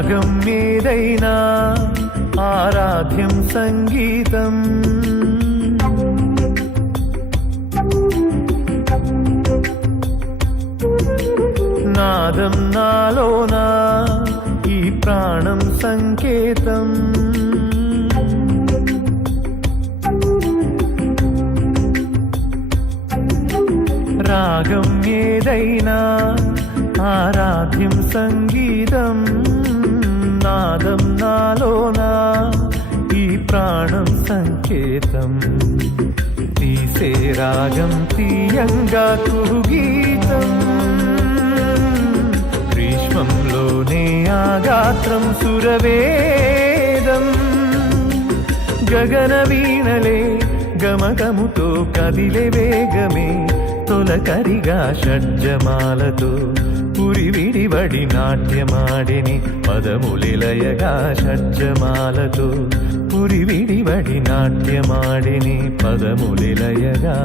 రాగం ఏదైనా ఆరాధ్యం సంగీతం. నాదం నాలోనా ఈ ప్రాణం సంకేతం. రాగం ఏదైనా ఆరాధ్యం సంగీతం. నాదం నాలోనా ఈ ప్రాణం సంకేతం. తీసే రాగం తీయంగా కుహుగీతం. గ్రీష్మంలోనే ఆగాత్రం సురవేదం. గగన వీణలే గమగముతో కదిలే వేగమే తొలకరిగా షడ్జమాలతో పురివిడివడి నాట్యమాడిని పదములిలయగా షడ్జమాలతో పురివిడివడి నాట్యమాడిని పదములిలయగా.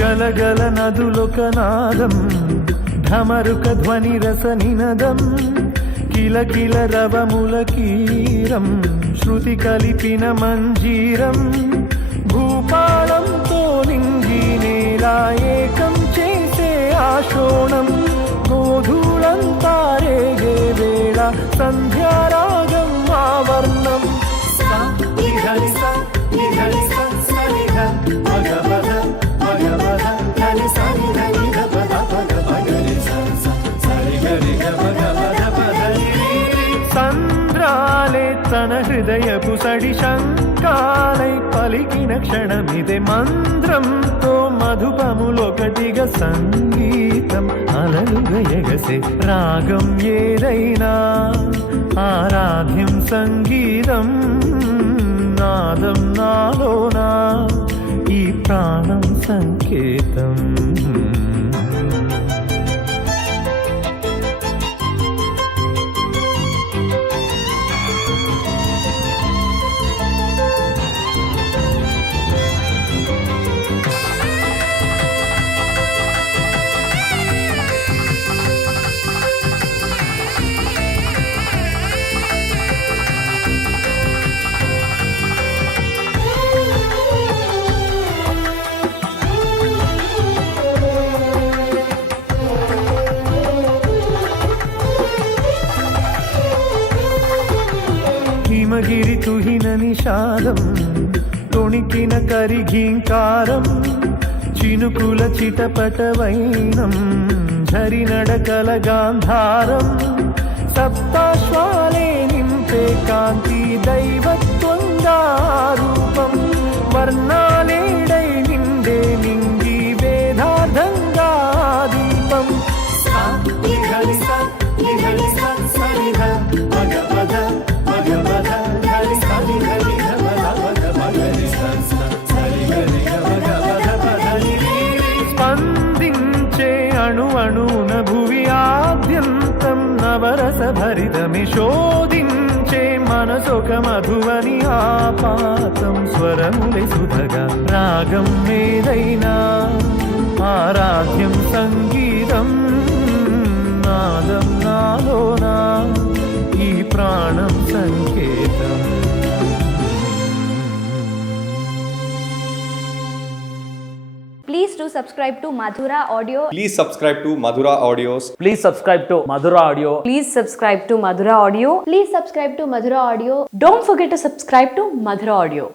గలగల నదులొక నాదం ఢమరుక ధ్వని రస నినదం. కిలకిల రవముల కీరం శృతి కలిపిన మంజీరం. భూపాలంతో నింగి నేలా ఏకం చేసే ఆశోణం. గోధూళంతా రేగే వేళ సంధ్యారాగం ఆవర్ణం. సంద్రాలే తన హృదయపు సడి శంకాలై పలికిన క్షణమిదే మంత్రంతో మధుపములొకటిగా సంగీతం అలలుగా ఎగసే. రాగం ఏదైనా ఆరాధ్యం సంగీతం. నాదం నాలోనా ఈ ప్రాణం సంకేతం. హిమగిరి తుహిన నిషాదం తొణికిన కరిఘీంకారం. చినుకుల చిటపట వైనం ఝరినడకల గాంధారం. సప్తాశ్వాలే నింపే కాంతి దైవత్వంగా రూపం. వర్ణాలేడై నిండే నింగి వేదార్థంగా దీపం. స్పందించే అణు అణున భువి ఆద్యంతం నవరస భరితమి శోధించే మనసొక మధువని ఆపాతం స్వరములే సుధగా. రాగం ఏదైనా ఆరాధ్యం సంగీతం. నాదం నాలోనా ఈ ప్రాణం సంకేతం. Please do subscribe to Madhura Audio. Please subscribe to Madhura Audios. Please subscribe to Madhura Audio. Please subscribe to Madhura Audio. Please subscribe to Madhura Audio. Don't forget to subscribe to Madhura Audio.